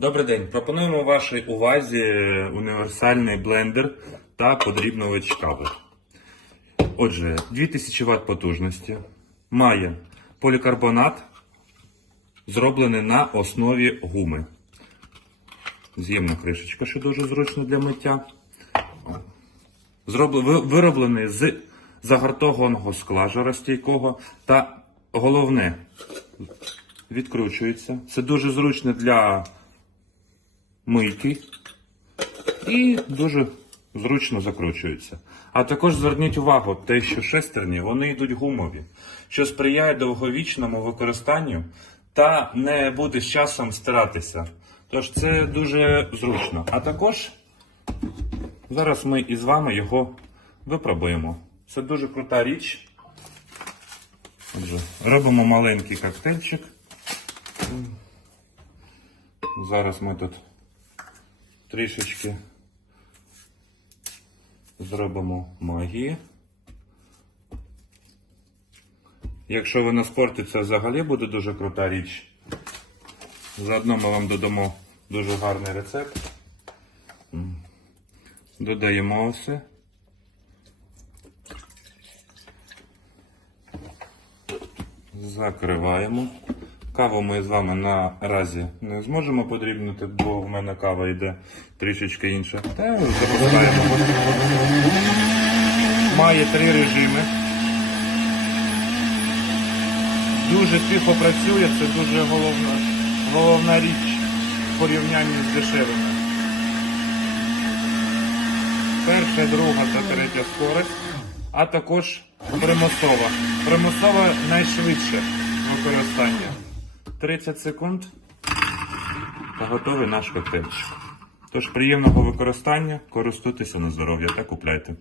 Добрий день. Пропонуємо вашій увазі універсальний блендер та подрібнювач кави. Отже, 2000 Вт потужності. Має полікарбонат, зроблений на основі гуми. З'ємна кришечка, що дуже зручно для миття. Вироблений з загартованого скла жаростійкого та головне відкручується. Це дуже зручно для мийки і дуже зручно закручується. А також зверніть увагу, те, що шестерні вони йдуть гумові, що сприяє довговічному використанню та не буде з часом стиратися. Тож це дуже зручно. А також зараз ми із вами його випробуємо. Це дуже крута річ. Отже, робимо маленький коктейльчик. Зараз ми тут трішечки зробимо магії. Якщо ви на спорті, це взагалі буде дуже крута річ. Заодно ми вам додамо дуже гарний рецепт. Додаємо все. Закриваємо. Каву ми з вами наразі не зможемо подрібнити, бо в мене кава йде трішечки інша. Та запускаємо. Має три режими. Дуже тихо працює, це дуже головна, головна річ в порівнянні з дешевими. Перша, друга та третя скорость, а також примусова. Примусова найшвидше використання. 30 секунд та готовий наш коктейльчик. Тож приємного використання, користуйтеся на здоров'я та купляйте.